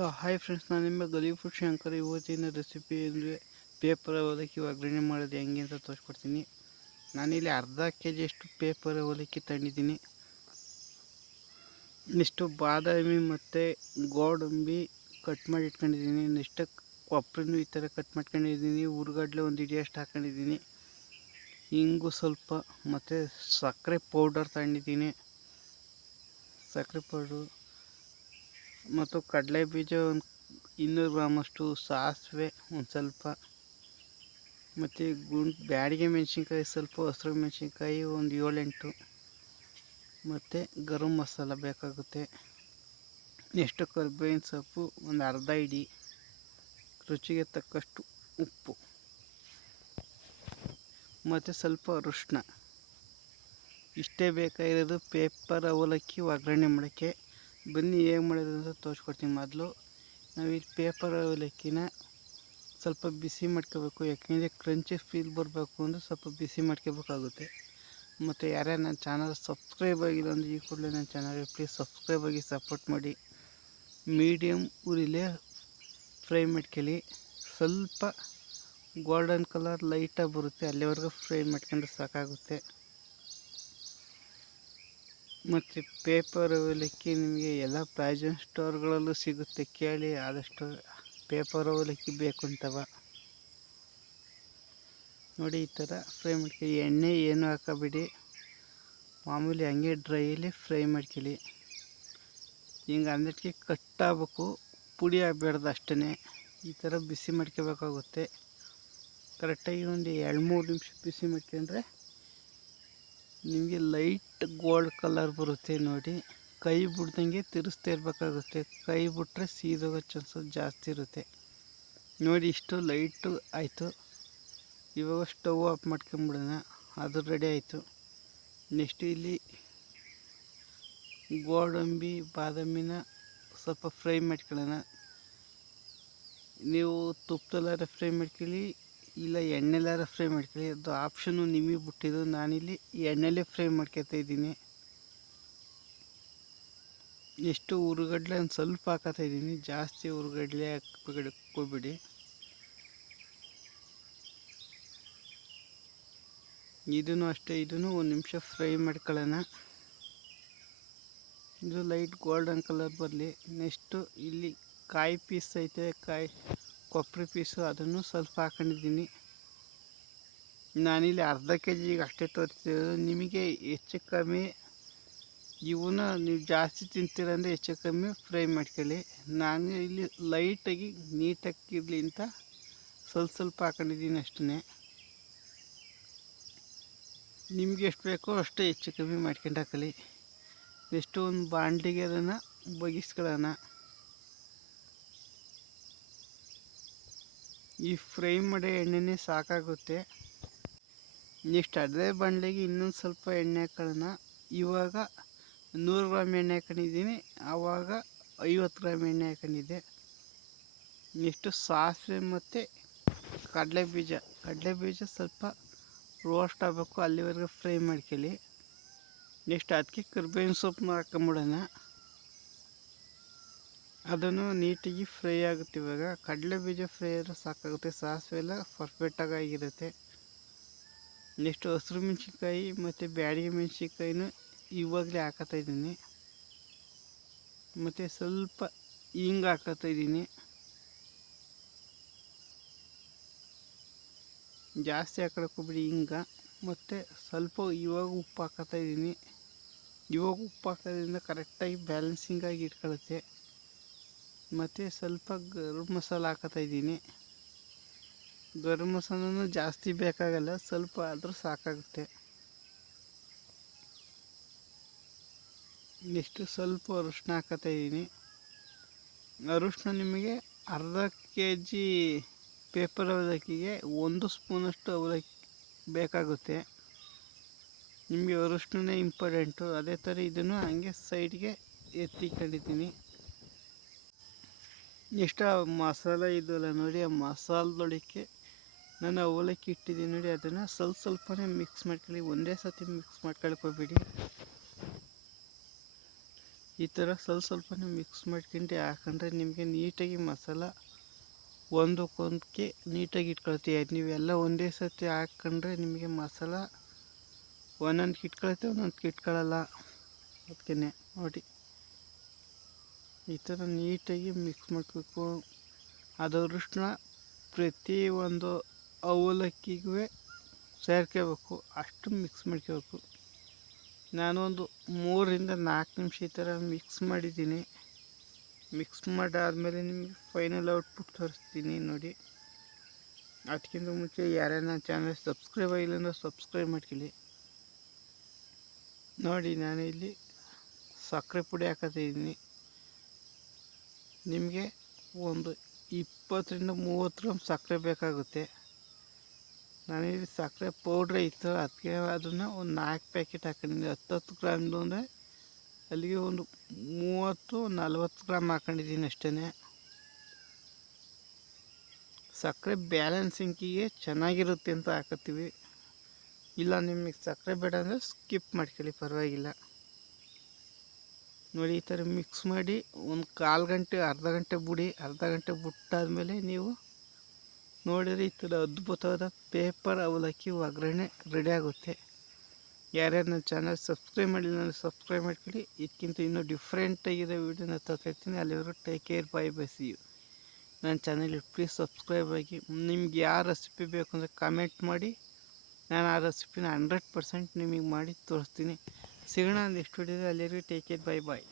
Hello hi friends, ನಾನು ನಿಮ್ಮ ಗಲೀಫುಡ್ ಶಂಕರ್. ಇವತ್ತಿನ ರೆಸಿಪಿ ಅಂದರೆ ಪೇಪರ್ ಅವಲಕ್ಕಿ ಒಗ್ಗರಣೆ ಮಾಡೋದು ಹೆಂಗೆ ಅಂತ ತೋರಿಸ್ಕೊಡ್ತೀನಿ. ನಾನಿಲ್ಲಿ ಅರ್ಧ ಕೆ ಅಷ್ಟು ಪೇಪರ್ ಅವಲಕ್ಕಿ ತಂದಿದ್ದೀನಿ. ಇಷ್ಟು ಬಾದಾಮಿ ಮತ್ತು ಗೋಡಂಬಿ ಕಟ್ ಮಾಡಿ ಇಟ್ಕೊಂಡಿದ್ದೀನಿ. ನೆಕ್ಸ್ಟ್ ಕೊಬ್ಬರಿನೂ ಈ ಥರ ಕಟ್ ಮಾಡ್ಕೊಂಡಿದ್ದೀನಿ. ಹುರ್ಗಡ್ಲೆ ಒಂದು ಹಿಡಿಯಷ್ಟು ಹಾಕೊಂಡಿದ್ದೀನಿ. ಇಂಗು ಸ್ವಲ್ಪ ಮತ್ತು ಸಕ್ಕರೆ ಪೌಡರ್ ತಗೊಂಡಿದ್ದೀನಿ. ಸಕ್ಕರೆ ಪೌಡ್ರು ಮತ್ತು ಕಡಲೆ ಬೀಜ ಒಂದು 200 ಗ್ರಾಮಷ್ಟು, ಸಾಸಿವೆ ಒಂದು ಸ್ವಲ್ಪ, ಮತ್ತು ಬ್ಯಾಡಿಗೆ ಮೆಣಸಿನ್ಕಾಯಿ ಸ್ವಲ್ಪ, ಹಸಿರು ಮೆಣಸಿನ್ಕಾಯಿ ಒಂದು 7-8, ಮತ್ತು ಗರಂ ಮಸಾಲ ಬೇಕಾಗುತ್ತೆ. ನೆಕ್ಸ್ಟ್ ಕರಿಬೇವಿನ ಸೊಪ್ಪು ಒಂದು ಅರ್ಧ ಹಿಡಿ, ರುಚಿಗೆ ತಕ್ಕಷ್ಟು ಉಪ್ಪು ಮತ್ತು ಸ್ವಲ್ಪ ಅರಿಶಿನ. ಇಷ್ಟೇ ಬೇಕಾಗಿರೋದು ಪೇಪರ್ ಅವಲಕ್ಕಿ ಒಗ್ಗರಣೆ ಮಾಡೋಕ್ಕೆ. ಬನ್ನಿ ಹೇಗೆ ಮಾಡೋದು ಅಂತ ತೋರಿಸ್ಕೊಡ್ತೀನಿ. ಮೊದಲು ನಾವಿಲ್ಲಿ ಪೇಪರ್ ಅವಲಕ್ಕಿನ ಸ್ವಲ್ಪ ಬಿಸಿ ಮಾಡ್ಕೋಬೇಕು. ಯಾಕೆಂದರೆ ಕ್ರಂಚಿ ಫೀಲ್ ಬರಬೇಕು ಅಂದರೆ ಸ್ವಲ್ಪ ಬಿಸಿ ಮಾಡ್ಕೋಬೇಕಾಗುತ್ತೆ. ಮತ್ತು ಯಾರೇ ನನ್ನ ಚಾನಲ್ ಸಬ್ಸ್ಕ್ರೈಬ್ ಆಗಿಲ್ಲ ಅಂದರೆ ಈ ಕೂಡಲೇ ನನ್ನ ಚಾನಲ್ಗೆ ಪ್ಲೀಸ್ ಸಬ್ಸ್ಕ್ರೈಬ್ ಆಗಿ ಸಪೋರ್ಟ್ ಮಾಡಿ. ಮೀಡಿಯಮ್ ಉರಿಲೇ ಫ್ರೈ ಮಾಡ್ಕೊಳ್ಳಿ. ಸ್ವಲ್ಪ ಗೋಲ್ಡನ್ ಕಲರ್ ಲೈಟಾಗಿ ಬರುತ್ತೆ ಅಲ್ಲಿವರೆಗೂ ಫ್ರೈ ಮಾಡ್ಕೊಂಡ್ರೆ ಸಾಕಾಗುತ್ತೆ. ಮತ್ತು ಪೇಪರ್ ಅವಲಕ್ಕಿ ನಿಮಗೆ ಎಲ್ಲ ಪ್ರಾವಿಷನ್ ಸ್ಟೋರ್ಗಳಲ್ಲೂ ಸಿಗುತ್ತೆ, ಕೇಳಿ. ಆದಷ್ಟು ಪೇಪರ್ ಅವಲಕ್ಕಿ ಬೇಕು ಅಂತವ ನೋಡಿ. ಈ ಥರ ಫ್ರೈ ಮಾಡ್ಕೊಳ್ಳಿ. ಎಣ್ಣೆ ಏನು ಹಾಕಬೇಡಿ, ಮಾಮೂಲಿ ಹಂಗೆ ಡ್ರೈಲಿ ಫ್ರೈ ಮಾಡ್ಕೊಳ್ಳಿ. ಹಿಂಗೆ ಅಂದಕ್ಕೆ ಕಟ್ಟಾಗಬೇಕು, ಪುಡಿ ಆಗಬೇಡ್ದು ಅಷ್ಟೇ. ಈ ಥರ ಬಿಸಿ ಮಾಡ್ಕೋಬೇಕಾಗುತ್ತೆ. ಕರೆಕ್ಟಾಗಿ ಒಂದು 2-3 ನಿಮಿಷ ಬಿಸಿ ಮಾಡ್ಕೊಂಡ್ರೆ ನಿಮಗೆ ಲೈಟ್ ಗೋಲ್ಡ್ ಕಲರ್ ಬರುತ್ತೆ ನೋಡಿ. ಕೈ ಬಿಡ್ದಂಗೆ ತಿರುಗಿಸ್ತಾ ಇರಬೇಕಾಗುತ್ತೆ. ಕೈ ಬಿಟ್ಟರೆ ಸೀದೋಗೋ ಚಾನ್ಸಸ್ ಜಾಸ್ತಿ ಇರುತ್ತೆ ನೋಡಿ. ಇಷ್ಟು ಲೈಟು ಆಯಿತು. ಇವಾಗ ಸ್ಟವ್ ಆಫ್ ಮಾಡ್ಕೊಂಬಿಡೋಣ. ಅದು ರೆಡಿ ಆಯಿತು. ನೆಕ್ಸ್ಟ್ ಇಲ್ಲಿ ಗೋಡಂಬಿ ಬಾದಾಮಿನ ಸ್ವಲ್ಪ ಫ್ರೈ ಮಾಡ್ಕೊಳ್ಳೋಣ. ನೀವು ತುಪ್ಪದಲ್ಲಾರ ಫ್ರೈ ಮಾಡ್ಕೊಳ್ಳಿ, ಇಲ್ಲ ಎಣ್ಣೆಲಾರ ಫ್ರೈ ಮಾಡ್ಕೊಳ್ಳಿ, ಅದು ಆಪ್ಷನ್ನು ನಿಮಗೆ ಬಿಟ್ಟಿದ್ದು. ನಾನಿಲ್ಲಿ ಎಣ್ಣೆಲೇ ಫ್ರೈ ಮಾಡ್ಕೊತಾ ಇದ್ದೀನಿ. ಎಷ್ಟು ಹುರ್ಗಡ್ಲೆ ಒಂದು ಸ್ವಲ್ಪ ಹಾಕೋತಾ ಇದ್ದೀನಿ, ಜಾಸ್ತಿ ಹುರ್ಗಡ್ಲೆ ಹಾಕ್ಬಿಡಿ. ಇದನ್ನು ಅಷ್ಟೇ, ಇದನ್ನು 1 ನಿಮಿಷ ಫ್ರೈ ಮಾಡ್ಕೊಳ್ಳೋಣ. ಇದು ಲೈಟ್ ಗೋಲ್ಡನ್ ಕಲರ್ ಬರಲಿ. ನೆಕ್ಸ್ಟು ಇಲ್ಲಿ ಕಾಯಿ ಪೀಸ್ ಐತೆ, ಕೊಬ್ಬರಿ ಪೀಸು, ಅದನ್ನು ಸ್ವಲ್ಪ ಹಾಕೊಂಡಿದ್ದೀನಿ. ನಾನಿಲ್ಲಿ ಅರ್ಧ ಕೆಜಿಗೆ ಅಷ್ಟೇ ತೋರಿಸ್ತಿರೋದು. ನಿಮಗೆ ಹೆಚ್ಚು ಕಮ್ಮಿ ಇವನ್ನ ನೀವು ಜಾಸ್ತಿ ತಿಂತೀರಂದರೆ ಹೆಚ್ಚು ಕಮ್ಮಿ ಫ್ರೈ ಮಾಡ್ಕೊಳ್ಳಿ. ನಾನು ಇಲ್ಲಿ ಲೈಟಾಗಿ ನೀಟಾಗಿ ಇರಲಿ ಅಂತ ಸ್ವಲ್ಪ ಹಾಕೊಂಡಿದ್ದೀನಿ ಅಷ್ಟೇ. ನಿಮಗೆ ಎಷ್ಟು ಬೇಕೋ ಅಷ್ಟೇ ಹೆಚ್ಚು ಕಮ್ಮಿ ಮಾಡ್ಕೊಂಡು ಹಾಕೊಳ್ಳಿ. ನೆಕ್ಸ್ಟ್ ಒಂದು ಬಾಣಲಿಗೆ ಅದನ್ನು ಬಗ್ಗಿಸ್ಕೊಳ್ಳೋಣ. ಈ ಫ್ರೈ ಮಾಡೋ ಎಣ್ಣೆನೇ ಸಾಕಾಗುತ್ತೆ. ನೆಕ್ಸ್ಟ್ ಅದೇ ಬಾಣಲಿಗೆ ಇನ್ನೊಂದು ಸ್ವಲ್ಪ ಎಣ್ಣೆ ಹಾಕೊಳ್ಳೋಣ. ಇವಾಗ 100 ಗ್ರಾಮ್ ಎಣ್ಣೆ ಹಾಕೊಂಡಿದ್ದೀನಿ, ಆವಾಗ 50 ಗ್ರಾಮ್ ಎಣ್ಣೆ ಹಾಕೊಂಡಿದ್ದೆ. ನೆಕ್ಸ್ಟು ಸಾಸಿವೆ ಮತ್ತು ಕಡಲೆ ಬೀಜ ಸ್ವಲ್ಪ ರೋಸ್ಟ್ ಆಗಬೇಕು, ಅಲ್ಲಿವರೆಗೂ ಫ್ರೈ ಮಾಡ್ಕೊಳ್ಳಿ. ನೆಕ್ಸ್ಟ್ ಅದಕ್ಕೆ ಕರಿಬೇವಿನ ಸೊಪ್ಪನ್ನ ಹಾಕೊಂಬಿಡೋಣ. ಅದನ್ನು ನೀಟಾಗಿ ಫ್ರೈ ಆಗುತ್ತೆ. ಇವಾಗ ಕಡಲೆ ಬೀಜ ಫ್ರೈ ಆದರೆ ಸಾಕಾಗುತ್ತೆ, ಸಾಸಿವೆ ಎಲ್ಲ ಪರ್ಫೆಕ್ಟಾಗಿ ಆಗಿರುತ್ತೆ. ನೆಕ್ಸ್ಟ್ ಹಸಿರು ಮೆಣಸಿನ್ಕಾಯಿ ಮತ್ತು ಬ್ಯಾಡಿಗೆ ಮೆಣಸಿನ್ಕಾಯಿನೂ ಇವಾಗಲೇ ಹಾಕೋತಾ ಇದ್ದೀನಿ. ಮತ್ತು ಸ್ವಲ್ಪ ಹಿಂಗೆ ಹಾಕೋತಾ ಇದ್ದೀನಿ. ಜಾಸ್ತಿ ಹಾಕೋಕ್ಕೋಗ್ಬಿಡಿ ಹಿಂಗೆ. ಮತ್ತು ಸ್ವಲ್ಪ ಇವಾಗ ಉಪ್ಪು ಹಾಕೋತಾ ಇದ್ದೀನಿ. ಇವಾಗ ಉಪ್ಪು ಹಾಕೋದ್ರಿಂದ ಕರೆಕ್ಟಾಗಿ ಬ್ಯಾಲೆನ್ಸಿಂಗಾಗಿ ಇಟ್ಕೊಳ್ಳುತ್ತೆ. ಮತ್ತು ಸ್ವಲ್ಪ ಗರಂ ಮಸಾಲ ಹಾಕೋತಾ ಇದ್ದೀನಿ. ಗರಂ ಮಸಾಲನೂ ಜಾಸ್ತಿ ಬೇಕಾಗಲ್ಲ, ಸ್ವಲ್ಪ ಆದರೂ ಸಾಕಾಗುತ್ತೆ. ನೆಕ್ಸ್ಟು ಸ್ವಲ್ಪ ಅರಿಶಿನ ಹಾಕೋತಾ ಇದ್ದೀನಿ. ಅರಿಶಿನ ನಿಮಗೆ ಅರ್ಧ ಕೆಜಿ ಪೇಪರ್ ಅವಲಕ್ಕಿಗೆ 1 ಸ್ಪೂನಷ್ಟು ಅವಲಕ್ಕಿ ಬೇಕಾಗುತ್ತೆ. ನಿಮಗೆ ಅರಿಶಿನ ಇಂಪಾರ್ಟೆಂಟು. ಅದೇ ಥರ ಇದನ್ನು ಹಂಗೆ ಸೈಡ್ಗೆ ಎತ್ತಿಕೊಂಡಿದ್ದೀನಿ. ನೆಕ್ಸ್ಟ್ ಆ ಮಸಾಲ ಇದಲ್ಲ ನೋಡಿ, ಆ ಮಸಾಲದೊಳಕ್ಕೆ ನಾನು ಅವಲಕ್ಕಿ ಇಟ್ಟಿದ್ದೀನಿ ನೋಡಿ, ಅದನ್ನು ಸ್ವಲ್ಪನೇ ಮಿಕ್ಸ್ ಮಾಡ್ಕೊಳ್ಳಿ. ಒಂದೇ ಸತಿ ಮಿಕ್ಸ್ ಮಾಡ್ಕೊಳ್ಕೋಬೇಡಿ. ಈ ಥರ ಸ್ವಲ್ಪನೇ ಮಿಕ್ಸ್ ಮಾಡ್ಕೊಂಡು ಹಾಕೊಂಡ್ರೆ ನಿಮಗೆ ನೀಟಾಗಿ ಮಸಾಲ ಒಂದಕ್ಕೊಂದಕ್ಕೆ ನೀಟಾಗಿ ಇಟ್ಕೊಳ್ತೀವಿ. ನೀವೆಲ್ಲ ಒಂದೇ ಸರ್ತಿ ಹಾಕ್ಕೊಂಡ್ರೆ ನಿಮಗೆ ಮಸಾಲ ಒಂದೊಂದಕ್ಕೆ ಇಟ್ಕೊಳತ್ತೆ, ಒಂದೊಂದಕ್ಕೆ ಇಟ್ಕೊಳ್ಳಲ್ಲ. ಅದಕ್ಕೆ ನೋಡಿ ಈ ಥರ ನೀಟಾಗಿ ಮಿಕ್ಸ್ ಮಾಡ್ಕೋಬೇಕು. ಅದು ಅರಿಶಿನ ಪ್ರತಿಯೊಂದು ಅವಲಕ್ಕಿಗೂ ಸೇರ್ಕೋಬೇಕು, ಅಷ್ಟು ಮಿಕ್ಸ್ ಮಾಡ್ಕೋಬೇಕು. ನಾನೊಂದು 3 ರಿಂದ 4 ನಿಮಿಷ ಈ ಥರ ಮಿಕ್ಸ್ ಮಾಡಿದ್ದೀನಿ. ಮಿಕ್ಸ್ ಮಾಡಾದಮೇಲೆ ನಿಮಗೆ ಫೈನಲ್ ಔಟ್ಪುಟ್ ತೋರಿಸ್ತೀನಿ ನೋಡಿ. ಅದಕ್ಕಿಂತ ಮುಂಚೆ ಯಾರ್ಯಾರು ನನ್ನ ಚಾನಲ್ ಸಬ್ಸ್ಕ್ರೈಬ್ ಆಗಿಲ್ಲ ಅಂದರೆ ಸಬ್ಸ್ಕ್ರೈಬ್ ಮಾಡ್ಕೊಳ್ಳಿ. ನೋಡಿ ನಾನು ಇಲ್ಲಿ ಸಕ್ಕರೆ ಪುಡಿ ಹಾಕೋತಿದ್ದೀನಿ. ನಿಮಗೆ ಒಂದು 20 ರಿಂದ 30 ಗ್ರಾಮ್ ಸಕ್ಕರೆ ಬೇಕಾಗುತ್ತೆ. ನಾನಿಲ್ಲಿ ಸಕ್ಕರೆ ಪೌಡ್ರೇ ಇತ್ತು, ಅದಕ್ಕೆ ಅದನ್ನು ಒಂದು 4 ಪ್ಯಾಕೆಟ್ ಹಾಕೊಂಡಿದ್ದೀನಿ. 10 ಗ್ರಾಮ್ದು ಅಂದರೆ ಅಲ್ಲಿಗೆ ಒಂದು 30-40 ಗ್ರಾಮ್ ಹಾಕೊಂಡಿದ್ದೀನಿ ಅಷ್ಟೇ. ಸಕ್ಕರೆ ಬ್ಯಾಲೆನ್ಸಿಂಗಿಗೆ ಚೆನ್ನಾಗಿರುತ್ತೆ ಅಂತ ಹಾಕೋತೀವಿ. ಇಲ್ಲ ನಿಮಗೆ ಸಕ್ಕರೆ ಬೇಡ ಅಂದರೆ ಸ್ಕಿಪ್ ಮಾಡ್ಕೊಳ್ಳಿ, ಪರವಾಗಿಲ್ಲ. ನೋಡಿ ಈ ಥರ ಮಿಕ್ಸ್ ಮಾಡಿ ಒಂದು 1/4 ಗಂಟೆ ಅರ್ಧ ಗಂಟೆ ಬಿಡಿ. ಅರ್ಧ ಗಂಟೆ ಬಿಟ್ಟಾದಮೇಲೆ ನೀವು ನೋಡಿದರೆ ಈ ಥರ ಅದ್ಭುತವಾದ ಪೇಪರ್ ಅವಲಕ್ಕಿ ಒಗ್ಗರಣೆ ರೆಡಿ ಆಗುತ್ತೆ. ಯಾರ್ಯಾರು ನನ್ನ ಚಾನಲ್ ಸಬ್ಸ್ಕ್ರೈಬ್ ಮಾಡಿಲ್ಲ ಅಂದರೆ ಸಬ್ಸ್ಕ್ರೈಬ್ ಮಾಡ್ಕೊಳ್ಳಿ. ಇದಕ್ಕಿಂತ ಇನ್ನೂ ಡಿಫ್ರೆಂಟಾಗಿದೆ ವೀಡಿಯೋನ ತರ್ತೀನಿ. ಅಲ್ಲಿವರೆಗೂ take care, bye bye, see you. ನನ್ನ ಚಾನಲ್ಗೆ ಪ್ಲೀಸ್ ಸಬ್ಸ್ಕ್ರೈಬ್ ಆಗಿ. ನಿಮ್ಗೆ ಯಾವ ರೆಸಿಪಿ ಬೇಕು ಅಂದರೆ ಕಮೆಂಟ್ ಮಾಡಿ, ನಾನು ಆ ರೆಸಿಪಿನ 100% ನಿಮಗೆ ಮಾಡಿ ತೋರಿಸ್ತೀನಿ. ಸಿಗೋಣ ನೆಕ್ಸ್ಟ್ ವಿಡಿಯೋದಲ್ಲಿ. ಅಲ್ಲಿವರೆಗೂ ಟೇಕ್ ಕೇರ್, ಬೈ ಬಾಯ್.